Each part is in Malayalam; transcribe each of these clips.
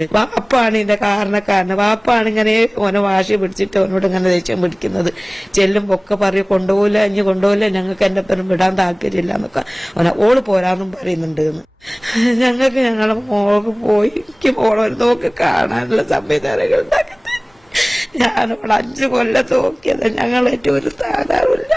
വാപ്പാണ് ഇതിന്റെ കാരണക്കാരന്. വാപ്പാണ് ഇങ്ങനെ ഓനെ വാശി പിടിച്ചിട്ട് അവനോട് ഇങ്ങനെ ദേഷ്യം പിടിക്കുന്നത്. ചെല്ലുമ്പോ ഒക്കെ പറയും കൊണ്ടുപോകില്ല, ഇനി കൊണ്ടുപോകില്ല, ഞങ്ങൾക്ക് എന്റെ പേരും വിടാൻ താല്പര്യമില്ല എന്നൊക്കെ ഓള് പോരാന്നും പറയുന്നുണ്ട്. ഞങ്ങൾക്ക് ഞങ്ങളെ മോൾക്ക് പോയി എനിക്ക് മോളൊരു നോക്ക് കാണാനുള്ള സംവിധാനങ്ങൾ ഉണ്ടാക്കി. ഞാനോട് 5 കൊല്ലത്ത് നോക്കിയത് ഞങ്ങളേറ്റ ഒരു താങ്ങാറില്ല.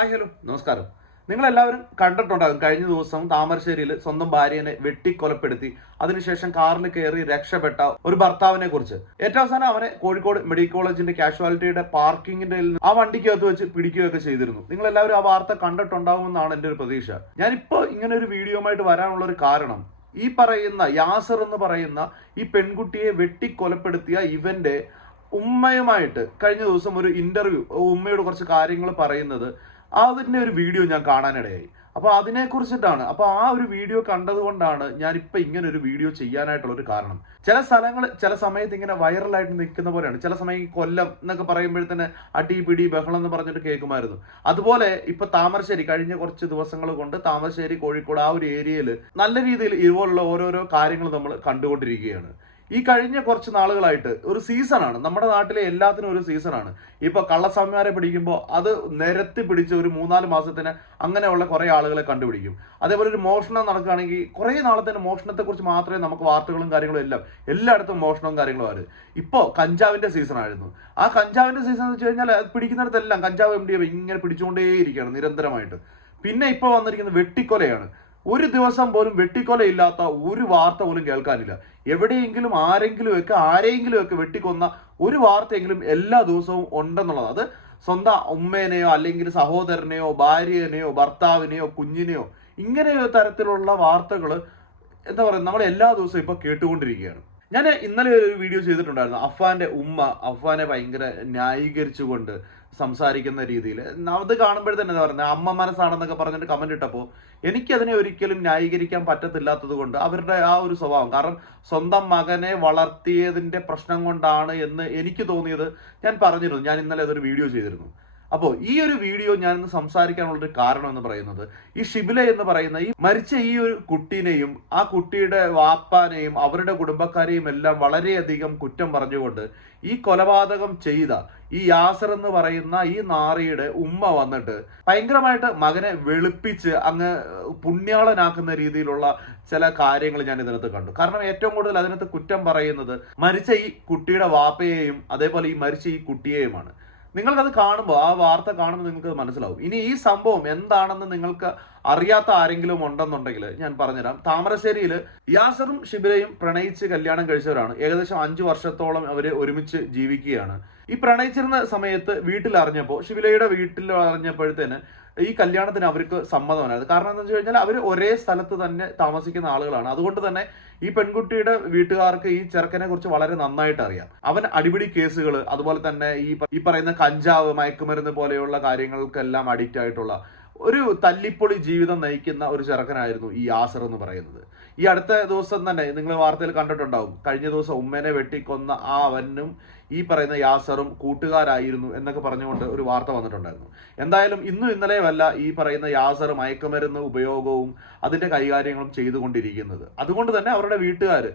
ഹലോ, നമസ്കാരം. നിങ്ങളെല്ലാവരും കണ്ടിട്ടുണ്ടാകും കഴിഞ്ഞ ദിവസം താമരശ്ശേരിയിൽ സ്വന്തം ഭാര്യനെ വെട്ടിക്കൊലപ്പെടുത്തി അതിനുശേഷം കാറിൽ കയറി രക്ഷപ്പെട്ട ഒരു ഭർത്താവിനെ കുറിച്ച്. ഏറ്റവും അവസാനം അവനെ കോഴിക്കോട് മെഡിക്കൽ കോളേജിന്റെ കാഷ്വാലിറ്റിയുടെ പാർക്കിങ്ങിന്റെ ആ വണ്ടിക്കകത്ത് വെച്ച് പിടിക്കുകയൊക്കെ ചെയ്തിരുന്നു. നിങ്ങൾ എല്ലാവരും ആ വാർത്ത കണ്ടിട്ടുണ്ടാകുമെന്നാണ് എന്റെ ഒരു പ്രതീക്ഷ. ഞാനിപ്പോ ഇങ്ങനെ ഒരു വീഡിയോയുമായിട്ട് വരാനുള്ള ഒരു കാരണം, ഈ പറയുന്ന യാസർ എന്ന് പറയുന്ന ഈ പെൺകുട്ടിയെ വെട്ടിക്കൊലപ്പെടുത്തിയ ഇവന്റെ ഉമ്മയുമായിട്ട് കഴിഞ്ഞ ദിവസം ഒരു ഇന്റർവ്യൂ, ഉമ്മയോട് കുറച്ച് കാര്യങ്ങൾ പറയുന്നത്, അതിന്റെ ഒരു വീഡിയോ ഞാൻ കാണാനിടയായി. അപ്പൊ അതിനെ കുറിച്ചിട്ടാണ്. അപ്പൊ ആ ഒരു വീഡിയോ കണ്ടതുകൊണ്ടാണ് ഞാനിപ്പോ ഇങ്ങനെ ഒരു വീഡിയോ ചെയ്യാനായിട്ടുള്ള ഒരു കാരണം. ചില സ്ഥലങ്ങൾ ചില സമയത്ത് ഇങ്ങനെ വൈറലായിട്ട് നിൽക്കുന്ന പോലെയാണ്. ചില സമയം ഈ കൊല്ലം എന്നൊക്കെ പറയുമ്പോഴത്തേന് അടി പിടി ബഹളം എന്ന് പറഞ്ഞിട്ട് കേൾക്കുമായിരുന്നു. അതുപോലെ ഇപ്പൊ താമരശ്ശേരി കഴിഞ്ഞ കുറച്ച് ദിവസങ്ങൾ കൊണ്ട് താമരശ്ശേരി കോഴിക്കോട് ആ ഒരു ഏരിയയിൽ നല്ല രീതിയിൽ ഇതുപോലുള്ള ഓരോരോ കാര്യങ്ങൾ നമ്മൾ കണ്ടുകൊണ്ടിരിക്കുകയാണ്. ഈ കഴിഞ്ഞ കുറച്ച് നാളുകളായിട്ട് ഒരു സീസണാണ്, നമ്മുടെ നാട്ടിലെ എല്ലാത്തിനും ഒരു സീസണാണ്. ഇപ്പൊ കള്ളസ്വാമിമാരെ പിടിക്കുമ്പോൾ അത് നിരത്തി പിടിച്ച് ഒരു 3-4 മാസത്തിന് അങ്ങനെയുള്ള കുറെ ആളുകളെ കണ്ടുപിടിക്കും. അതേപോലെ ഒരു മോഷണം നടക്കുകയാണെങ്കിൽ കുറെ നാളത്തെ മോഷണത്തെ കുറിച്ച് മാത്രമേ നമുക്ക് വാർത്തകളും കാര്യങ്ങളും എല്ലായിടത്തും മോഷണവും കാര്യങ്ങളും ആയിരുന്നു. ഇപ്പോ കഞ്ചാവിന്റെ സീസൺ ആയിരുന്നു. ആ കഞ്ചാവിന്റെ സീസൺ എന്ന് വെച്ച് കഴിഞ്ഞാൽ പിടിക്കുന്നിടത്തെല്ലാം കഞ്ചാവ് MDA ഇങ്ങനെ പിടിച്ചുകൊണ്ടേയിരിക്കുകയാണ് നിരന്തരമായിട്ട്. പിന്നെ ഇപ്പൊ വന്നിരിക്കുന്നത് വെട്ടിക്കൊലയാണ്. ഒരു ദിവസം പോലും വെട്ടിക്കൊലയില്ലാത്ത ഒരു വാർത്ത പോലും കേൾക്കാനില്ല. എവിടെയെങ്കിലും ആരെങ്കിലും ഒക്കെ വെട്ടിക്കൊന്ന ഒരു വാർത്തയെങ്കിലും എല്ലാ ദിവസവും ഉണ്ടെന്നുള്ളത്. അത് സ്വന്തം ഉമ്മേനെയോ അല്ലെങ്കിൽ സഹോദരനെയോ ഭാര്യനെയോ ഭർത്താവിനെയോ കുഞ്ഞിനെയോ ഇങ്ങനെയോ തരത്തിലുള്ള വാർത്തകൾ എന്താ പറയുക, നമ്മൾ എല്ലാ ദിവസവും ഇപ്പൊ കേട്ടുകൊണ്ടിരിക്കുകയാണ്. ഞാൻ ഇന്നലെ ഒരു വീഡിയോ ചെയ്തിട്ടുണ്ടായിരുന്നു. അഫ്വാന്റെ ഉമ്മ അഫ്വാനെ ഭയങ്കര ന്യായീകരിച്ചുകൊണ്ട് സംസാരിക്കുന്ന രീതിയിൽ. അത് കാണുമ്പോഴത്തന്നെ എന്താ പറയുന്നത്, അമ്മ മനസ്സാണെന്നൊക്കെ പറഞ്ഞിട്ട് കമന്റ് ഇട്ടപ്പോൾ എനിക്കതിനെ ഒരിക്കലും ന്യായീകരിക്കാൻ പറ്റത്തില്ലാത്തത് കൊണ്ട് അവരുടെ ആ ഒരു സ്വഭാവം, കാരണം സ്വന്തം മകനെ വളർത്തിയതിന്റെ പ്രശ്നം കൊണ്ടാണ് എന്ന് എനിക്ക് തോന്നിയത് ഞാൻ പറഞ്ഞിരുന്നു. ഞാൻ ഇന്നലെ അതൊരു വീഡിയോ ചെയ്തിരുന്നു. അപ്പോൾ ഈ ഒരു വീഡിയോ ഞാൻ ഇന്ന് സംസാരിക്കാനുള്ളൊരു കാരണം എന്ന് പറയുന്നത്, ഈ ഷിബില എന്ന് പറയുന്ന ഈ മരിച്ച ഈ ഒരു കുട്ടീനെയും ആ കുട്ടിയുടെ വാപ്പാനെയും അവരുടെ കുടുംബക്കാരെയും എല്ലാം വളരെയധികം കുറ്റം പറഞ്ഞുകൊണ്ട് ഈ കൊലപാതകം ചെയ്ത ഈ യാസർ എന്ന് പറയുന്ന ഈ നാറിയുടെ ഉമ്മ വന്നിട്ട് ഭയങ്കരമായിട്ട് മകനെ വെളുപ്പിച്ച് അങ്ങ് പുണ്യാളനാക്കുന്ന രീതിയിലുള്ള ചില കാര്യങ്ങൾ ഞാൻ ഇതിനകത്ത് കണ്ടു. കാരണം ഏറ്റവും കൂടുതൽ അതിനകത്ത് കുറ്റം പറയുന്നത് മരിച്ച ഈ കുട്ടിയുടെ വാപ്പയെയും അതേപോലെ ഈ മരിച്ച ഈ കുട്ടിയെയുമാണ്. നിങ്ങൾക്കത് കാണുമ്പോൾ, ആ വാർത്ത കാണുമ്പോൾ നിങ്ങൾക്ക് മനസ്സിലാവും. ഇനി ഈ സംഭവം എന്താണെന്ന് നിങ്ങൾക്ക് അറിയാത്ത ആരെങ്കിലും ഉണ്ടെന്നുണ്ടെങ്കിൽ ഞാൻ പറഞ്ഞുതരാം. താമരശ്ശേരിയിൽ യാസറും ഷിബിലയും പ്രണയിച്ച് കല്യാണം കഴിച്ചവരാണ്. ഏകദേശം 5 വർഷത്തോളം അവര് ഒരുമിച്ച് ജീവിക്കുകയാണ്. ഈ പ്രണയിച്ചിരുന്ന സമയത്ത് വീട്ടിൽ അറിഞ്ഞപ്പോൾ, ഷിബിലയുടെ വീട്ടിൽ അറിഞ്ഞപ്പോഴത്തേന് ഈ കല്യാണത്തിന് അവർക്ക് സമ്മതമായത്. കാരണം എന്താ വെച്ച് കഴിഞ്ഞാൽ അവർ ഒരേ സ്ഥലത്ത് തന്നെ താമസിക്കുന്ന ആളുകളാണ്. അതുകൊണ്ട് തന്നെ ഈ പെൺകുട്ടിയുടെ വീട്ടുകാർക്ക് ഈ ചെറുക്കനെ കുറിച്ച് വളരെ നന്നായിട്ട് അറിയാം. അവൻ അടിപിടി കേസുകൾ, അതുപോലെ തന്നെ ഈ പറയുന്ന കഞ്ചാവ്, മയക്കുമരുന്ന് പോലെയുള്ള കാര്യങ്ങൾക്കെല്ലാം അഡിക്റ്റ് ആയിട്ടുള്ള ഒരു തല്ലിപ്പൊളി ജീവിതം നയിക്കുന്ന ഒരു ചെറുക്കനായിരുന്നു ഈ യാസർ എന്ന് പറയുന്നത്. ഈ അടുത്ത ദിവസം തന്നെ നിങ്ങൾ വാർത്തയിൽ കണ്ടിട്ടുണ്ടാവും, കഴിഞ്ഞ ദിവസം ഉമ്മേനെ വെട്ടിക്കൊന്ന ആ അവനും ഈ പറയുന്ന യാസറും കൂട്ടുകാരായിരുന്നു എന്നൊക്കെ പറഞ്ഞുകൊണ്ട് ഒരു വാർത്ത വന്നിട്ടുണ്ടായിരുന്നു. എന്തായാലും ഇന്നും ഇന്നലെയുമല്ല ഈ പറയുന്ന യാസർ മയക്കുമരുന്ന് ഉപയോഗവും അതിന്റെ കൈകാര്യങ്ങളും ചെയ്തുകൊണ്ടിരിക്കുന്നത്. അതുകൊണ്ട് തന്നെ അവരുടെ വീട്ടുകാർ,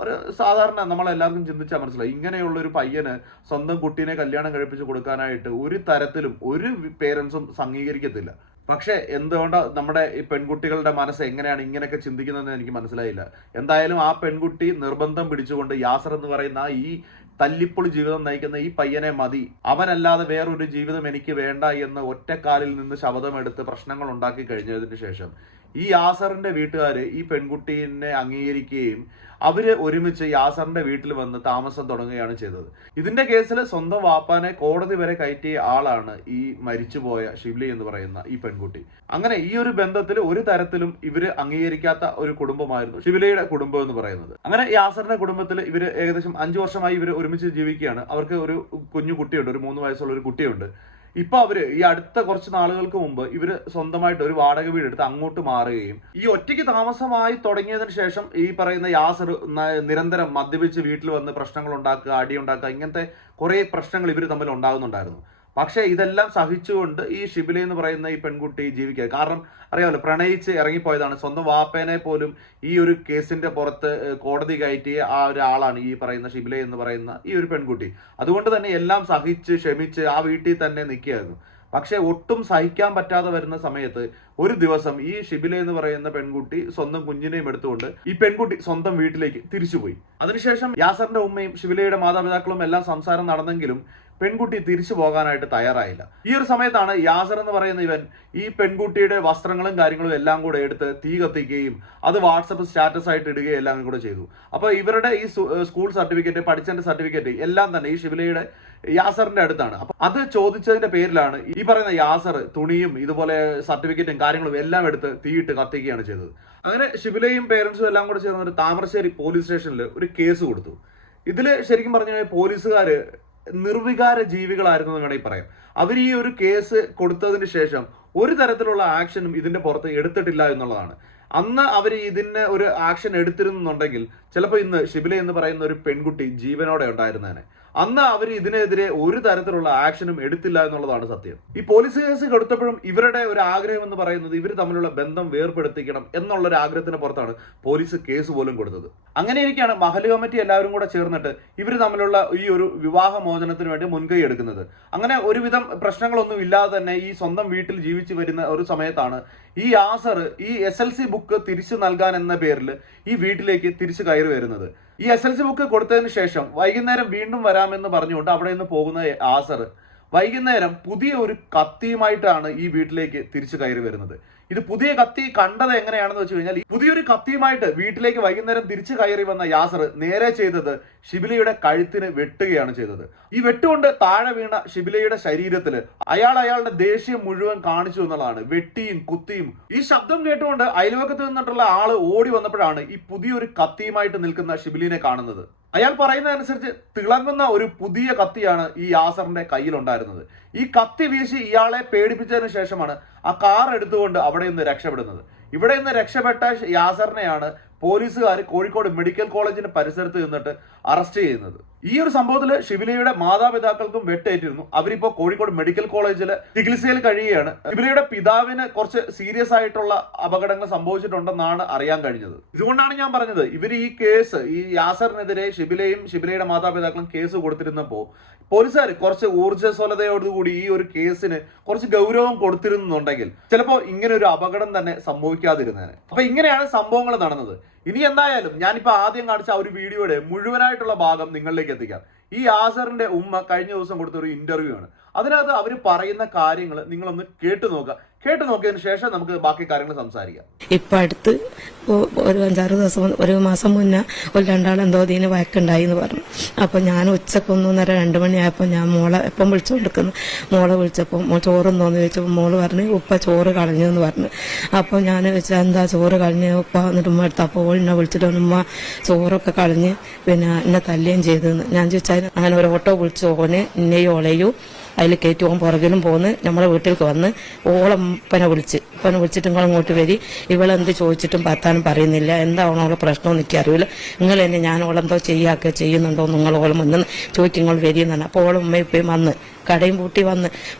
ഒരു സാധാരണ നമ്മളെല്ലാവർക്കും ചിന്തിച്ചാൽ മനസ്സിലായി, ഇങ്ങനെയുള്ള ഒരു പയ്യന് സ്വന്തം കുട്ടീനെ കല്യാണം കഴിപ്പിച്ച് കൊടുക്കാനായിട്ട് ഒരു തരത്തിലും ഒരു പേരൻസും അംഗീകരിക്കത്തില്ല. പക്ഷെ എന്തുകൊണ്ടാ നമ്മുടെ ഈ പെൺകുട്ടികളുടെ മനസ്സ് എങ്ങനെയാണ് ഇങ്ങനെയൊക്കെ ചിന്തിക്കുന്നതെന്ന് എനിക്ക് മനസ്സിലായില്ല. എന്തായാലും ആ പെൺകുട്ടി നിർബന്ധം പിടിച്ചുകൊണ്ട് യാസർ എന്ന് പറയുന്ന ഈ തല്ലിപ്പൊളി ജീവിതം നയിക്കുന്ന ഈ പയ്യനെ മതി, അവനല്ലാതെ വേറൊരു ജീവിതം എനിക്ക് വേണ്ട എന്ന് ഒറ്റക്കാലിൽ നിന്ന് ശപഥമെടുത്ത് പ്രശ്നങ്ങൾ ഉണ്ടാക്കി കഴിഞ്ഞതിന് ശേഷം ഈ യാസറിന്റെ വീട്ടുകാർ ഈ പെൺകുട്ടീനെ അംഗീകരിക്കുകയും അവര് ഒരുമിച്ച് യാസറിന്റെ വീട്ടിൽ വന്ന് താമസം തുടങ്ങുകയാണ് ചെയ്തത്. ഇതിന്റെ കേസിൽ സ്വന്തം വാപ്പാനെ കോടതി വരെ കയറ്റിയ ആളാണ് ഈ മരിച്ചുപോയ ഷിബ്ലി എന്ന് പറയുന്ന ഈ പെൺകുട്ടി. അങ്ങനെ ഈ ഒരു ബന്ധത്തിൽ ഒരു തരത്തിലും ഇവര് അംഗീകരിക്കാത്ത ഒരു കുടുംബമായിരുന്നു ഷിബിലയുടെ കുടുംബം എന്ന് പറയുന്നത്. അങ്ങനെ യാസറിന്റെ കുടുംബത്തിൽ ഇവര് ഏകദേശം 5 വർഷമായി ഇവര് ഒരുമിച്ച് ജീവിക്കുകയാണ്. അവർക്ക് ഒരു കുഞ്ഞു കുട്ടിയുണ്ട്, ഒരു 3 വയസ്സുള്ള ഒരു കുട്ടിയുണ്ട്. ഇപ്പൊ അവര് ഈ അടുത്ത കുറച്ച് നാളുകൾക്ക് മുമ്പ് ഇവര് സ്വന്തമായിട്ട് ഒരു വാടക വീടെടുത്ത് അങ്ങോട്ട് മാറുകയും ഈ ഒറ്റയ്ക്ക് താമസമായി തുടങ്ങിയതിനു ശേഷം ഈ പറയുന്ന യാസർ നിരന്തരം മദ്യപിച്ച് വീട്ടിൽ വന്ന് പ്രശ്നങ്ങൾ ഉണ്ടാക്കുക, അടിയുണ്ടാക്കുക, ഇങ്ങനത്തെ കുറെ പ്രശ്നങ്ങൾ ഇവർ തമ്മിൽ ഉണ്ടാകുന്നുണ്ടായിരുന്നു. പക്ഷേ ഇതെല്ലാം സഹിച്ചുകൊണ്ട് ഈ ഷിബില എന്ന് പറയുന്ന ഈ പെൺകുട്ടി ജീവിക്കുക. കാരണം അറിയാമല്ലോ, പ്രണയിച്ച് ഇറങ്ങിപ്പോയതാണ്. സ്വന്തം വാപ്പേനെ പോലും ഈ ഒരു കേസിന്റെ പുറത്ത് കോടതി കയറ്റിയ ആ ഒരാളാണ് ഈ പറയുന്ന ഷിബില എന്ന് പറയുന്ന ഈ ഒരു പെൺകുട്ടി. അതുകൊണ്ട് തന്നെ എല്ലാം സഹിച്ച് ക്ഷമിച്ച് ആ വീട്ടിൽ തന്നെ നിൽക്കുകയായിരുന്നു. പക്ഷെ ഒട്ടും സഹിക്കാൻ പറ്റാതെ വരുന്ന സമയത്ത് ഒരു ദിവസം ഈ ഷിബില എന്ന് പറയുന്ന പെൺകുട്ടി സ്വന്തം കുഞ്ഞിനെയും എടുത്തുകൊണ്ട് ഈ പെൺകുട്ടി സ്വന്തം വീട്ടിലേക്ക് തിരിച്ചുപോയി. അതിനുശേഷം യാസറിന്റെ ഉമ്മയും ഷിബിലയുടെ മാതാപിതാക്കളും എല്ലാം സംസാരം നടന്നെങ്കിലും പെൺകുട്ടി തിരിച്ചു പോകാനായിട്ട് തയ്യാറായില്ല. ഈ ഒരു സമയത്താണ് യാസർ എന്ന് പറയുന്ന ഇവൻ ഈ പെൺകുട്ടിയുടെ വസ്ത്രങ്ങളും കാര്യങ്ങളും എല്ലാം കൂടെ എടുത്ത് തീ കത്തിക്കുകയും അത് വാട്സപ്പ് സ്റ്റാറ്റസ് ആയിട്ട് ഇടുകയും എല്ലാം കൂടെ ചെയ്തു. അപ്പോൾ ഇവരുടെ ഈ സ്കൂൾ സർട്ടിഫിക്കറ്റ്, പഠിച്ചതിന്റെ സർട്ടിഫിക്കറ്റ് എല്ലാം തന്നെ ഈ ഷിബിലയുടെ യാസറിന്റെ അടുത്താണ്. അപ്പൊ അത് ചോദിച്ചതിന്റെ പേരിലാണ് ഈ പറയുന്ന യാസർ തുണിയും ഇതുപോലെ സർട്ടിഫിക്കറ്റും കാര്യങ്ങളും എല്ലാം എടുത്ത് തീയിട്ട് കത്തിക്കുകയാണ് ചെയ്തത്. അങ്ങനെ ഷിബിലയും പേരൻസും എല്ലാം കൂടെ ചേർന്ന് ഒരു താമരശ്ശേരി പോലീസ് സ്റ്റേഷനിൽ ഒരു കേസ് കൊടുത്തു. ഇതിൽ ശരിക്കും പറഞ്ഞു കഴിഞ്ഞാൽ പോലീസുകാര് നിർവികാര ജീവികളായിരുന്നു എന്ന് വേണമെങ്കിൽ പറയാം. അവർ ഈ ഒരു കേസ് കൊടുത്തതിന് ശേഷം ഒരു തരത്തിലുള്ള ആക്ഷനും ഇതിന്റെ പുറത്ത് എടുത്തിട്ടില്ല എന്നുള്ളതാണ്. അന്ന് അവർ ഇതിന് ഒരു ആക്ഷൻ എടുത്തിരുന്നുണ്ടെങ്കിൽ ചിലപ്പോൾ ഇന്ന് ഷിബില എന്ന് പറയുന്ന ഒരു പെൺകുട്ടി ജീവനോടെ ഉണ്ടായിരുന്നേനെ. അന്ന് അവർ ഇതിനെതിരെ ഒരു തരത്തിലുള്ള ആക്ഷനും എടുത്തില്ല എന്നുള്ളതാണ് സത്യം. ഈ പോലീസ് കേസ് കൊടുത്തപ്പോഴും ഇവരുടെ ഒരു ആഗ്രഹം എന്ന് പറയുന്നത് ഇവർ തമ്മിലുള്ള ബന്ധം വേർപെടുത്തിക്കണം എന്നുള്ളൊരു ആഗ്രഹത്തിന് പുറത്താണ് പോലീസ് കേസ് പോലും കൊടുത്തത്. അങ്ങനെയിരിക്കെയാണ് മഹല്ല് കമ്മിറ്റി എല്ലാവരും കൂടെ ചേർന്നിട്ട് ഇവർ തമ്മിലുള്ള ഈ ഒരു വിവാഹ മോചനത്തിന് വേണ്ടി മുൻകൈ എടുക്കുന്നത്. അങ്ങനെ ഒരുവിധം പ്രശ്നങ്ങളൊന്നും ഇല്ലാതെ തന്നെ ഈ സ്വന്തം വീട്ടിൽ ജീവിച്ചു വരുന്ന ഒരു സമയത്താണ് ഈ യാസർ ഈ SLC ബുക്ക് തിരിച്ചു നൽകാൻ എന്ന പേരിൽ ഈ വീട്ടിലേക്ക് തിരിച്ചു കയറി വരുന്നത്. ഈ SLC ബുക്ക് കൊടുത്തതിന് ശേഷം വൈകുന്നേരം വീണ്ടും വരാമെന്ന് പറഞ്ഞുകൊണ്ട് അവിടെ നിന്ന് പോകുന്ന യാസർ വൈകുന്നേരം പുതിയ ഒരു കത്തിയുമായിട്ടാണ് ഈ വീട്ടിലേക്ക് തിരിച്ചു കയറി വരുന്നത്. ഇത് പുതിയ കത്തി കണ്ടത് എങ്ങനെയാണെന്ന് വെച്ച് കഴിഞ്ഞാൽ പുതിയൊരു കത്തിയുമായിട്ട് വീട്ടിലേക്ക് വൈകുന്നേരം തിരിച്ചു കയറി വന്ന യാസർ നേരെ ചെയ്തത് ഷിബിലയുടെ കഴുത്തിന് വെട്ടുകയാണ് ചെയ്തത്. ഈ വെട്ടുകൊണ്ട് താഴെ വീണ ഷിബിലയുടെ ശരീരത്തിൽ അയാളുടെ ദേഷ്യം മുഴുവൻ കാണിച്ചു എന്നുള്ളതാണ്. വെട്ടിയും കുത്തിയും. ഈ ശബ്ദം കേട്ടുകൊണ്ട് അയൽവക്കത്ത് നിന്നിട്ടുള്ള ആള് ഓടി വന്നപ്പോഴാണ് ഈ പുതിയൊരു കത്തിയുമായിട്ട് നിൽക്കുന്ന ഷിബിലിനെ കാണുന്നത്. അയാൾ പറയുന്നതനുസരിച്ച് തിളങ്ങുന്ന ഒരു പുതിയ കത്തിയാണ് ഈ യാസറിന്റെ കയ്യിലുണ്ടായിരുന്നത്. ഈ കത്തി വീശി ഇയാളെ പേടിപ്പിച്ചതിന് ശേഷമാണ് ആ കാർ എടുത്തുകൊണ്ട് അവിടെ നിന്ന് രക്ഷപ്പെടുന്നത്. ഇവിടെ നിന്ന് രക്ഷപ്പെട്ട യാസറിനെയാണ് പോലീസുകാർ കോഴിക്കോട് മെഡിക്കൽ കോളേജിന്റെ പരിസരത്ത് നിന്നിട്ട് അറസ്റ്റ് ചെയ്യുന്നത്. ഈ ഒരു സംഭവത്തിൽ ഷിബിലയുടെ മാതാപിതാക്കൾക്കും വെട്ടേറ്റിരുന്നു. അവരിപ്പോ കോഴിക്കോട് മെഡിക്കൽ കോളേജിൽ ചികിത്സയിൽ കഴിയുകയാണ്. ഷിബിലയുടെ പിതാവിന് കുറച്ച് സീരിയസ് ആയിട്ടുള്ള അപകടങ്ങൾ സംഭവിച്ചിട്ടുണ്ടെന്നാണ് അറിയാൻ കഴിഞ്ഞത്. ഇതുകൊണ്ടാണ് ഞാൻ പറഞ്ഞത് ഇവർ ഈ കേസ് ഈ യാസറിനെതിരെ ഷിബിലയുടെ മാതാപിതാക്കളും കേസ് കൊടുത്തിരുന്നപ്പോ പോലീസുകാർ കുറച്ച് ഊർജ്ജസ്വലതയോടുകൂടി ഈ ഒരു കേസിന് കുറച്ച് ഗൗരവം കൊടുത്തിരുന്നുണ്ടെങ്കിൽ ചിലപ്പോ ഇങ്ങനെ ഒരു അപകടം തന്നെ സംഭവിക്കാതിരുന്നേനെ. അപ്പൊ ഇങ്ങനെയാണ് സംഭവങ്ങൾ നടന്നത്. ഇനി എന്തായാലും ഞാനിപ്പോ ആദ്യം കാണിച്ച ആ ഒരു വീഡിയോയുടെ മുഴുവനായിട്ടുള്ള ഭാഗം നിങ്ങളിലേക്ക് എത്തിക്കാം. ഈ യാസറിന്റെ ഉമ്മ കഴിഞ്ഞ ദിവസം കൊടുത്ത ഒരു ഇന്റർവ്യൂ ആണ്. അതിനകത്ത് അവർ പറയുന്ന കാര്യങ്ങൾ നിങ്ങളൊന്ന് കേട്ടു നോക്കിയതിനു ശേഷം നമുക്ക് ബാക്കി കാര്യങ്ങൾ സംസാരിക്കാം. ഇപ്പൊ അടുത്ത് ഒരു 5-6 ദിവസം ഒരു മാസം മുന്നേ ഒരു രണ്ടാളെന്തോ ഇതിന് വഴക്കുണ്ടായി എന്ന് പറഞ്ഞു. അപ്പൊ ഞാൻ ഉച്ചക്ക് 1:30-2 മണിയായപ്പോ ഞാൻ മോളെ എപ്പം വിളിച്ചുകൊണ്ടിരിക്കുന്നു. മോളെ വിളിച്ചപ്പോ ചോറുണ്ടോന്ന് ചോദിച്ചപ്പോ മോള് പറഞ്ഞു ഉപ്പ ചോറ് കളഞ്ഞു എന്ന് പറഞ്ഞു. അപ്പൊ ഞാൻ ചോദിച്ചാൽ എന്താ ചോറ് കളഞ്ഞു ഉപ്പ എന്നിട്ട് ഉമ്മ എടുത്തു. അപ്പോൾ എന്നെ വിളിച്ചിട്ട് ഉമ്മ ചോറൊക്കെ കളഞ്ഞ് പിന്നെ എന്നെ തല്ലുകയും ചെയ്തെന്ന്. ഞാൻ ചോദിച്ചാൽ അങ്ങനെ ഒരു ഓട്ടോ വിളിച്ചു ഓന് എന്നെയും ഓളെയും അതിൽ കയറ്റി ഓൻ പുറകിലും പോന്ന് നമ്മളെ വീട്ടിലേക്ക് വന്ന് ഓളപ്പനെ വിളിച്ചിട്ട് നിങ്ങൾ ഇങ്ങോട്ട് വരി, ഇവളെന്ത് ചോദിച്ചിട്ടും ഭർത്താനും പറയുന്നില്ല, എന്താണോ ഓളെ പ്രശ്നമൊന്നും എനിക്കറിയില്ല, നിങ്ങൾ എന്നെ ഞാൻ ഓളെന്തോ ചെയ്യുന്നുണ്ടോ നിങ്ങൾ ഓളെ മുന്നിൽ ചോദിക്കും നിങ്ങൾ വരിയെന്നാണ്. അപ്പോൾ ഓളെ ഉമ്മയും ഇപ്പയും വന്ന് കടയും പൂട്ടി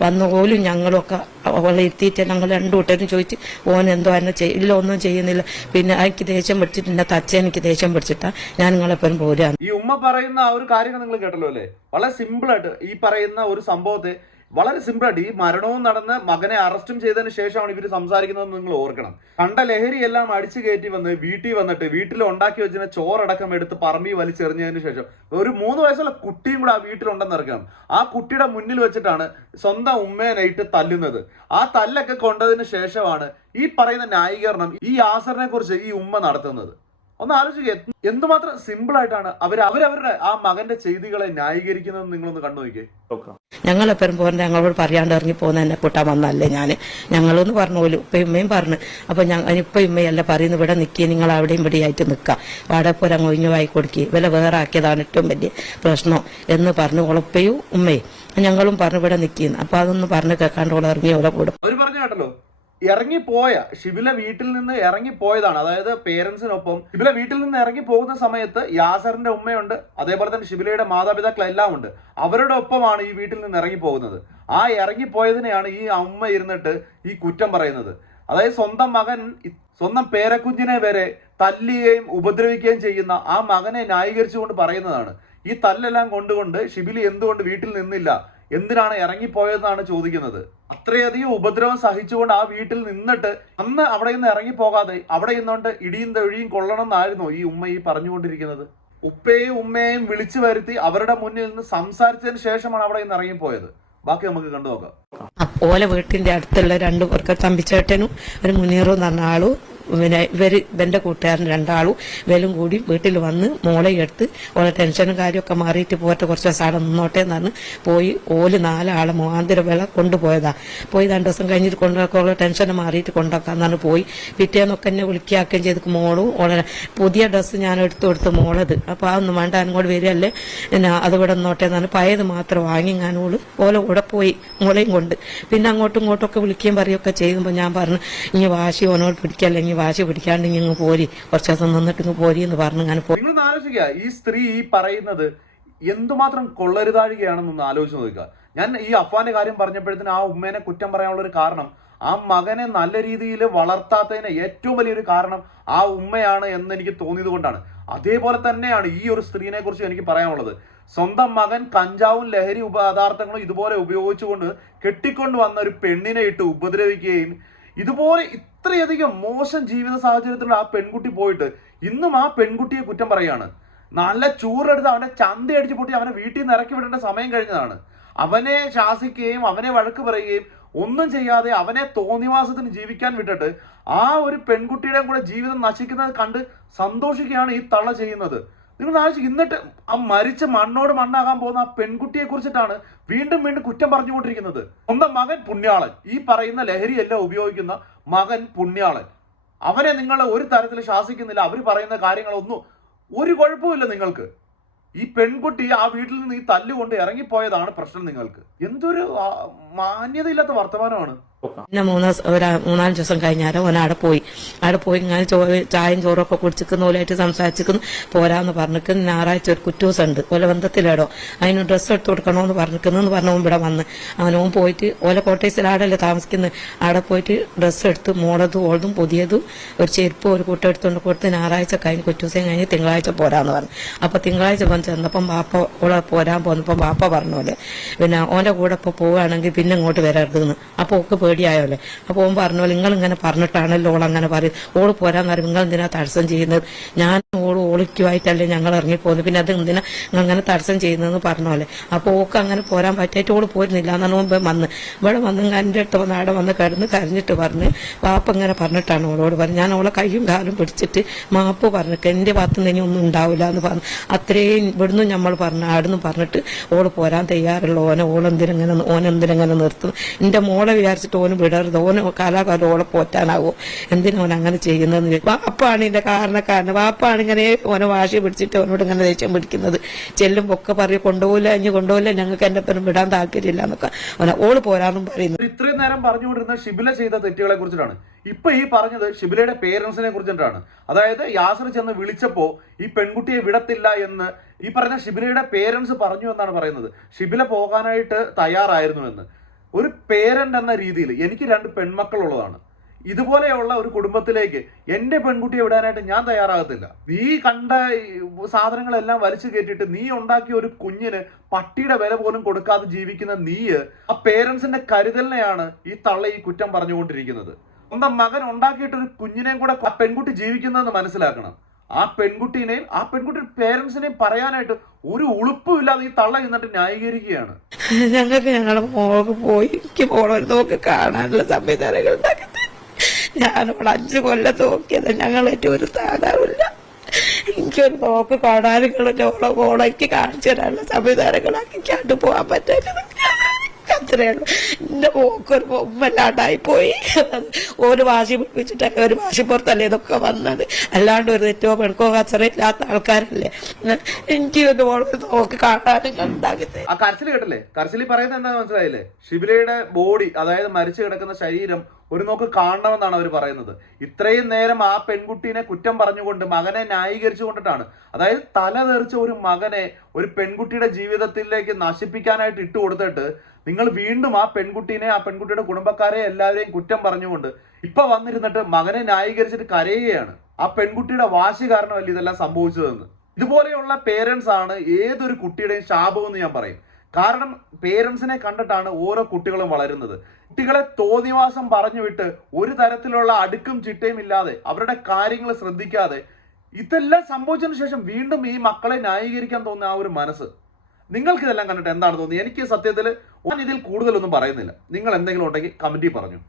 വന്ന് പോലും ഞങ്ങളൊക്കെ അവളെ എത്തിയിട്ട് ഞങ്ങൾ 2 കൂട്ടരും ചോദിച്ച് ഓൻ എന്തോ എന്നെ ഇല്ല ഒന്നും ചെയ്യുന്നില്ല. പിന്നെ എനിക്ക് ദേഷ്യം പിടിച്ചിട്ട് എന്റെ തച്ച എനിക്ക് ദേഷ്യം പിടിച്ചിട്ടാ ഞാൻ നിങ്ങളെപ്പോഴും പോരാ. ഈ ഉമ്മ പറയുന്ന ആ ഒരു കാര്യങ്ങൾ നിങ്ങൾ കേട്ടല്ലോ അല്ലേ? വളരെ സിമ്പിൾ ആയിട്ട് ഈ പറയുന്ന ഒരു സംഭവത്തെ വളരെ സിമ്പിളായിട്ട് ഈ മരണവും നടന്ന് മകനെ അറസ്റ്റും ചെയ്തതിന് ശേഷമാണ് ഇവർ സംസാരിക്കുന്നതെന്ന് നിങ്ങൾ ഓർക്കണം. കണ്ട ലഹരി എല്ലാം അടിച്ചു കയറ്റി വന്ന് വീട്ടിൽ വന്നിട്ട് വീട്ടിൽ ഉണ്ടാക്കി വെച്ചിരുന്ന ചോറടക്കം എടുത്ത് പറമ്പി വലിച്ചെറിഞ്ഞതിന് ശേഷം ഒരു 3 വയസ്സുള്ള കുട്ടിയും കൂടെ ആ വീട്ടിലുണ്ടെന്ന് ഇറക്കണം. ആ കുട്ടിയുടെ മുന്നിൽ വെച്ചിട്ടാണ് സ്വന്തം ഉമ്മേനായിട്ട് തല്ലുന്നത്. ആ തല്ലൊക്കെ കൊണ്ടതിന് ശേഷമാണ് ഈ പറയുന്ന ന്യായീകരണം ഈ യാസറിനെ കുറിച്ച് ഈ ഉമ്മ നടത്തുന്നത്. ഒന്ന് ആലോചിക്കുക, എന്തുമാത്രം സിമ്പിൾ ആയിട്ടാണ് അവരവരുടെ ആ മകന്റെ ചെയ്തികളെ ന്യായീകരിക്കുന്നത് നിങ്ങളൊന്ന് കണ്ടു നോക്കിയേ. ഞങ്ങളെപ്പോഴും പോരണ്ട ഞങ്ങളോട് പറയാണ്ട് ഇറങ്ങി പോകുന്ന എന്നെ കൂട്ടാൻ വന്നല്ലേ ഞങ്ങളെന്ന് പറഞ്ഞു പോലും ഇപ്പം ഉമ്മയും പറഞ്ഞു. അപ്പൊ ഇപ്പൊ ഉമ്മയല്ല പറയുന്നു ഇവിടെ നിൽക്കുക, നിങ്ങൾ അവിടെയും ഇവിടെയായിട്ട് നിൽക്കുക, വാടകപ്പുര ഒഴിഞ്ഞു വായി കൊടുക്കുക, വില വേറെ ആക്കിയതാണ് ഏറ്റവും വലിയ പ്രശ്നം എന്ന് പറഞ്ഞു ഉളപ്പയും ഉമ്മയും ഞങ്ങളും പറഞ്ഞു ഇവിടെ നിൽക്കുന്നു. അപ്പൊ അതൊന്നും പറഞ്ഞു കേൾക്കാണ്ട് ഓളെ ഇറങ്ങി ഓളെ കൂടും. അവര് പറഞ്ഞു കേട്ടല്ലോ, ഇറങ്ങിപ്പോയ ഷിബില വീട്ടിൽ നിന്ന് ഇറങ്ങിപ്പോയതാണ്. അതായത് പേരൻസിനൊപ്പം ഷിബില വീട്ടിൽ നിന്ന് ഇറങ്ങി പോകുന്ന സമയത്ത് യാസറിന്റെ ഉമ്മയുണ്ട്, അതേപോലെ തന്നെ ഷിബിലയുടെ മാതാപിതാക്കൾ എല്ലാം ഉണ്ട്. അവരുടെ ഒപ്പമാണ് ഈ വീട്ടിൽ നിന്ന് ഇറങ്ങി പോകുന്നത്. ആ ഇറങ്ങിപ്പോയതിനെയാണ് ഈ അമ്മ ഇരുന്നിട്ട് ഈ കുറ്റം പറയുന്നത്. അതായത് സ്വന്തം മകൻ സ്വന്തം പേരക്കുഞ്ഞിനെ വരെ തല്ലുകയും ഉപദ്രവിക്കുകയും ചെയ്യുന്ന ആ മകനെ ന്യായീകരിച്ചുകൊണ്ട് പറയുന്നതാണ്. ഈ തല്ലെല്ലാം കൊണ്ടുകൊണ്ട് ഷിബിലി എന്തുകൊണ്ട് വീട്ടിൽ നിന്നില്ല, എന്തിനാണ് ഇറങ്ങിപ്പോയതെന്നാണ് ചോദിക്കുന്നത്. അത്രയധികം ഉപദ്രവം സഹിച്ചുകൊണ്ട് ആ വീട്ടിൽ നിന്നിട്ട് അന്ന് അവിടെ നിന്ന് ഇറങ്ങിപ്പോകാതെ അവിടെ നിന്നുകൊണ്ട് ഇടിയും തൊഴിയും കൊള്ളണം എന്നായിരുന്നു ഈ ഉമ്മ ഈ പറഞ്ഞുകൊണ്ടിരിക്കുന്നത്. ഉപ്പയെയും ഉമ്മയെയും വിളിച്ചു വരുത്തി അവരുടെ മുന്നിൽ നിന്ന് സംസാരിച്ചതിന് ശേഷമാണ് അവിടെ നിന്ന് ഇറങ്ങിപ്പോയത്. ബാക്കി നമുക്ക് കണ്ടു നോക്കാം. ഓലെ വീട്ടിന്റെ അടുത്തുള്ള രണ്ടു പേർക്ക് തമ്പിച്ചേട്ടനും ഒരു മുനീറും എന്ന് പറഞ്ഞ ആളും പിന്നെ ഇവന്റെ കൂട്ടുകാരൻ രണ്ടാളും ഇവരും കൂടി വീട്ടിൽ വന്ന് മോളെ എടുത്ത് ഓളെ ടെൻഷനും കാര്യമൊക്കെ മാറിയിട്ട് പോയിട്ട് കുറച്ച് ദിവസം അവിടെ നിന്നോട്ടെ എന്നാണ് പോയി ഓല് 4 ആളെ മുഖാന്തര വേള കൊണ്ടുപോയതാ. പോയി 2 ദിവസം കഴിഞ്ഞിട്ട് കൊണ്ടുപോയി ടെൻഷൻ മാറിയിട്ട് കൊണ്ടുവെക്കാന്നാണ് പോയി. പിറ്റേന്നൊക്കെ എന്നെ വിളിക്കുകയും ചെയ്ത് മോളും ഓളെ പുതിയ ഡ്രസ്സ് ഞാൻ എടുത്തു കൊടുത്ത് മോളത്. അപ്പൊ അതൊന്നും വേണ്ട അങ്ങോട്ട് വരികയല്ലേ പിന്നെ അത് ഇവിടെ നിന്നോട്ടെ എന്നാണ് പയത് മാത്രം വാങ്ങി ഞാൻ ഓലെ കൂടെ പോയി മോളെയും കൊണ്ട്. പിന്നെ അങ്ങോട്ടും ഇങ്ങോട്ടും ഒക്കെ വിളിക്കുകയും പറയുകയൊക്കെ ചെയ്യുമ്പോൾ ഞാൻ പറഞ്ഞു ഇനി വാശി ഓനോട് പിടിക്കല്ലെങ്കിൽ വാശി പിടിക്കാണ്ട് ഇങ്ങ് പോരി, കുറച്ച് ദിവസം നിന്നിട്ട് ഇങ്ങ് പോരി എന്ന് പറഞ്ഞു ഞാൻ പോയി. നിങ്ങൾ ആലോചിക്കുക, ഈ സ്ത്രീ ഈ പറയുന്നത് എന്തുമാത്രം കൊള്ളരുതാഴികയാണെന്നൊന്ന് ആലോചിച്ച് നോക്കുക. ഞാൻ ഈ അഫ്വാന്റെ കാര്യം പറഞ്ഞപ്പോഴത്തേന് ആ ഉമ്മേനെ കുറ്റം പറയാനുള്ള ഒരു കാരണം, ആ മകനെ നല്ല രീതിയിൽ വളർത്താത്തതിന് ഏറ്റവും വലിയൊരു കാരണം ആ ഉമ്മയാണ് എന്ന് എനിക്ക് തോന്നിയത് കൊണ്ടാണ്. അതേപോലെ തന്നെയാണ് ഈ ഒരു സ്ത്രീനെ കുറിച്ച് എനിക്ക് പറയാനുള്ളത്. സ്വന്തം മകൻ കഞ്ചാവും ലഹരി പദാർത്ഥങ്ങളും ഇതുപോലെ ഉപയോഗിച്ചുകൊണ്ട് കെട്ടിക്കൊണ്ട് വന്ന ഒരു പെണ്ണിനെ ഇട്ട് ഉപദ്രവിക്കുകയും ഇതുപോലെ ഇത്രയധികം മോശം ജീവിത സാഹചര്യത്തിലുള്ള ആ പെൺകുട്ടി പോയിട്ട് ഇന്നും ആ പെൺകുട്ടിയെ കുറ്റം പറയാണ്. നല്ല ചൂറെടുത്ത് അവനെ ചന്തയടിച്ച് പൊട്ടി അവനെ വീട്ടിൽ നിന്ന് ഇറക്കി വിടേണ്ട സമയം കഴിഞ്ഞതാണ്. അവനെ ശാസിക്കുകയും അവനെ വഴക്ക് പറയുകയും ഒന്നും ചെയ്യാതെ അവനെ തോന്നിവാസത്തിന് ജീവിക്കാൻ വിട്ടിട്ട് ആ ഒരു പെൺകുട്ടിയുടെ കൂടെ ജീവിതം നശിക്കുന്നത് കണ്ട് സന്തോഷിക്കുകയാണ് ഈ തള്ള ചെയ്യുന്നത്. നിങ്ങൾ ആലോചിച്ച്, എന്നിട്ട് ആ മരിച്ച മണ്ണോട് മണ്ണാകാൻ പോകുന്ന ആ പെൺകുട്ടിയെ കുറിച്ചിട്ടാണ് വീണ്ടും വീണ്ടും കുറ്റം പറഞ്ഞുകൊണ്ടിരിക്കുന്നത്. സ്വന്തം മകൻ പുണ്യാളൻ, ഈ പറയുന്ന ലഹരിയെല്ലാം ഉപയോഗിക്കുന്ന മകൻ പുണ്യാളൻ, അവനെ നിങ്ങൾ ഒരു തരത്തിൽ ശാസിക്കുന്നില്ല. അവർ പറയുന്ന കാര്യങ്ങളൊന്നും ഒരു കുഴപ്പമില്ല നിങ്ങൾക്ക്. ഈ പെൺകുട്ടി ആ വീട്ടിൽ നിന്ന് ഈ തല്ലുകൊണ്ട് ഇറങ്ങിപ്പോയതാണ് പ്രശ്നം. നിങ്ങൾക്ക് എന്തൊരു മാന്യതയില്ലാത്ത വർത്തമാനമാണ്. പിന്നെ 3-4 ദിവസം കഴിഞ്ഞാൽ ഓനവിടെ പോയി ഇങ്ങനെ ചായയും ചോറൊക്കെ കുടിച്ചിരിക്കുന്ന പോലെയായിട്ട് സംസാരിച്ചിരിക്കുന്നു. പോരാന്ന് പറഞ്ഞിരിക്കുന്നു. ഞായറാഴ്ച ഒരു കുറ്റൂസം ഉണ്ട് ഓല ബന്ധത്തിലേടോ, അതിന് ഡ്രസ്സ് എടുത്ത് കൊടുക്കണമെന്ന് പറഞ്ഞിരിക്കുന്നു പറഞ്ഞ ഇവിടെ വന്ന് അവനോൻ പോയിട്ട് ഓല കോട്ടേഴ്സിൽ ആടല്ലേ താമസിക്കുന്നത്. അവിടെ പോയിട്ട് ഡ്രസ്സ് എടുത്ത് മോളതും ഓളതും പുതിയതും ഒരു ചെരുപ്പ് ഒരു കൂട്ടം എടുത്തുകൊണ്ട് കൊടുത്ത് ഞായറാഴ്ച കഴിഞ്ഞ് കുറ്റൂസം കഴിഞ്ഞ് തിങ്കളാഴ്ച പോരാന്ന് പറഞ്ഞു. അപ്പൊ തിങ്കളാഴ്ച വന്ന് ചെന്നപ്പം ബാപ്പ ഓളെ പോരാൻ പോന്നപ്പം ബാപ്പ പറഞ്ഞ പോലെ പിന്നെ ഓന്റെ കൂടെ ഇപ്പൊ പോവുകയാണെങ്കിൽ പിന്നെ ഇങ്ങോട്ട് വരരുതെന്ന്. അപ്പൊ ഒക്കെ പേടിയായോല്ലേ. അപ്പൊ ഓൻ പറഞ്ഞ പോലെ നിങ്ങൾ ഇങ്ങനെ പറഞ്ഞിട്ടാണല്ലോ ഓൾ അങ്ങനെ പറയും. ഓള് പോരാന്ന് പറയും നിങ്ങൾ എന്തിനാ തടസ്സം ചെയ്യുന്നത്, ഞാൻ ഓളിക്കുമായിട്ടല്ലേ ഞങ്ങൾ ഇറങ്ങിപ്പോകുന്നത്, പിന്നെ അത് എന്തിനാ നിങ്ങൾ അങ്ങനെ തടസ്സം ചെയ്യുന്നതെന്ന് പറഞ്ഞ പോലെ. അപ്പൊ ഓക്ക് അങ്ങനെ പോരാൻ പറ്റായിട്ട് ഓള് പോരുന്നില്ല എന്നാണ് ഓൻ വന്ന് ഇവിടെ വന്ന് എൻ്റെ അടുത്ത് വന്ന് അവിടെ വന്ന് കിടന്ന് കരഞ്ഞിട്ട് പറഞ്ഞ് പാപ്പ ഇങ്ങനെ പറഞ്ഞിട്ടാണ് ഓളോട് പറഞ്ഞു. ഞാൻ ഓളെ കയ്യും കാലും പിടിച്ചിട്ട് മാപ്പ് പറഞ്ഞിട്ട് എന്റെ ഭാഗത്ത് നിന്ന് ഇനി ഒന്നും ഉണ്ടാവില്ല എന്ന് പറഞ്ഞു. അത്രയും ഇവിടുന്ന് നമ്മൾ പറഞ്ഞു ആടുന്ന് പറഞ്ഞിട്ട് ഓള് പോരാൻ തയ്യാറുള്ള ഓനെന്തിനെങ്ങനെ നിർത്തുന്നു. എന്റെ മോളെ വിചാരിച്ചിട്ട് ഓന് വിടരുത്, ഓന് കാലാകാലം ഓളെ പോറ്റാനാവോ, എന്തിനാ ഓൻ അങ്ങനെ ചെയ്യുന്നതെന്ന്. വാപ്പാണ് ഇതിന്റെ കാരണക്കാരൻ. വാപ്പാണ് ഇങ്ങനെ ഓനെ വാശി പിടിച്ചിട്ട് ഓനോട് ഇങ്ങനെ ദേഷ്യം പിടിക്കുന്നത്. ചെല്ലും ഒക്കെ പറയും കൊണ്ടുപോകില്ല ഞങ്ങൾക്ക് എന്റെ പേരും വിടാൻ താല്പര്യമില്ല എന്നൊക്കെ ഓള് പോരാന്നും പറയുന്നു. ഇത്രയും നേരം പറഞ്ഞുകൊണ്ടിരുന്ന ഷിബില ചെയ്ത തെറ്റുകളെ കുറിച്ചിട്ടാണ്. ഇപ്പൊ ഈ പറഞ്ഞത് ഷിബിലയുടെ പേരൻസിനെ കുറിച്ചിട്ടാണ്. അതായത് യാസർ ചെന്ന് വിളിച്ചപ്പോ ഈ പെൺകുട്ടിയെ വിടത്തില്ല എന്ന് ഈ പറഞ്ഞ ഷിബിലയുടെ പേരൻസ് പറഞ്ഞു എന്നാണ് പറയുന്നത്. ഷിബില പോകാനായിട്ട് തയ്യാറായിരുന്നു എന്ന്. ഒരു പേരന്റ് എന്ന രീതിയിൽ എനിക്ക് 2 പെൺമക്കളുള്ളതാണ്. ഇതുപോലെയുള്ള ഒരു കുടുംബത്തിലേക്ക് എന്റെ പെൺകുട്ടിയെ വിടാനായിട്ട് ഞാൻ തയ്യാറാകത്തില്ല. നീ കണ്ട സാധനങ്ങളെല്ലാം വലിച്ചു കയറ്റിയിട്ട് നീ ഉണ്ടാക്കിയ ഒരു കുഞ്ഞിന് പട്ടിയുടെ വില പോലും കൊടുക്കാതെ ജീവിക്കുന്ന നീ ആ പേരൻസിന്റെ കരുതലിനെയാണ് ഈ തള്ള ഈ കുറ്റം പറഞ്ഞുകൊണ്ടിരിക്കുന്നത്. സ്വന്തം മകൻ ഉണ്ടാക്കിയിട്ടൊരു കുഞ്ഞിനെയും കൂടെ ആ പെൺകുട്ടി ജീവിക്കുന്നതെന്ന് മനസ്സിലാക്കണം. ആ പെൺകുട്ടിയെയും ആ പെൺകുട്ടി പേരൻസിനെയും പറയാനായിട്ട് ഒരു ഉളുപ്പുമില്ലാതെ ഈ തള്ള എന്നിട്ട് ന്യായീകരിക്കുകയാണ്. ഞങ്ങൾക്ക് ഞങ്ങളുടെ മോൾക്ക് പോയി എനിക്ക് മോളൊരു നോക്കി കാണാനുള്ള സംവിധാനങ്ങൾ ഉണ്ടാക്കി. ഞാനവിടെ 5 കൊല്ലം നോക്കിയത് ഞങ്ങളേറ്റവും ഒരു സ്ഥാനമില്ല. എനിക്കൊരു നോക്ക് കാണാനുകളുടെ മോളേക്ക് കാണിച്ചു തരാനുള്ള സംവിധാനങ്ങളാക്കി കണ്ടു പോകാൻ പറ്റില്ല. അത്രയുള്ളൂ. എന്റെ മോക്കൊരു ഉമ്മല്ലാണ്ടായി പോയി. ഒരു വാശി പിടിപ്പിച്ചിട്ടല്ലേ, ഒരു വാശിപ്പുറത്തല്ലേ ഇതൊക്കെ വന്നത്, അല്ലാണ്ട് ഒരു തെറ്റോ പെടുക്കോ കച്ചറയില്ലാത്ത ആൾക്കാരല്ലേ. എനിക്ക് ഒരു നോക്കി കാണാനും ഉണ്ടാക്കുന്നത്. ആ കരച്ചിൽ കേട്ടല്ലേ, കരച്ചിൽ പറയുന്നത് എന്താ മനസ്സിലായില്ലേ? ഷിബിലയുടെ ബോഡി, അതായത് മരിച്ചു കിടക്കുന്ന ശരീരം ഒരു നോക്ക് കാണണമെന്നാണ് അവർ പറയുന്നത്. ഇത്രയും നേരം ആ പെൺകുട്ടീനെ കുറ്റം പറഞ്ഞുകൊണ്ട് മകനെ ന്യായീകരിച്ചു കൊണ്ടിട്ടാണ്, അതായത് തല തെറിച്ച ഒരു മകനെ ഒരു പെൺകുട്ടിയുടെ ജീവിതത്തിലേക്ക് നശിപ്പിക്കാനായിട്ട് ഇട്ട് കൊടുത്തിട്ട് നിങ്ങൾ വീണ്ടും ആ പെൺകുട്ടീനെ, ആ പെൺകുട്ടിയുടെ കുടുംബക്കാരെ എല്ലാവരെയും കുറ്റം പറഞ്ഞുകൊണ്ട് ഇപ്പൊ വന്നിരുന്നിട്ട് മകനെ ന്യായീകരിച്ചിട്ട് കരയുകയാണ്. ആ പെൺകുട്ടിയുടെ വാശി കാരണമല്ല ഇതെല്ലാം സംഭവിച്ചതെന്ന്. ഇതുപോലെയുള്ള പേരൻസ് ആണ് ഏതൊരു കുട്ടിയുടെയും ശാപം എന്ന് ഞാൻ പറയും. കാരണം പേരൻസിനെ കണ്ടിട്ടാണ് ഓരോ കുട്ടികളും വളരുന്നത്. കുട്ടികളെ തോന്നിവാസം പറഞ്ഞു വിട്ട് ഒരു തരത്തിലുള്ള അടുക്കും ചിട്ടയും ഇല്ലാതെ അവരുടെ കാര്യങ്ങൾ ശ്രദ്ധിക്കാതെ ഇതെല്ലാം സംഭവിച്ചതിന് ശേഷം വീണ്ടും ഈ മക്കളെ ന്യായീകരിക്കാൻ തോന്നുന്ന ആ ഒരു മനസ്സ്, നിങ്ങൾക്ക് ഇതെല്ലാം കണ്ടിട്ട് എന്താണ് തോന്നിയത്? എനിക്ക് സത്യത്തിൽ ഞാൻ ഇതിൽ കൂടുതലൊന്നും പറയുന്നില്ല. നിങ്ങൾ എന്തെങ്കിലും ഉണ്ടെങ്കിൽ കമന്റിൽ പറഞ്ഞു.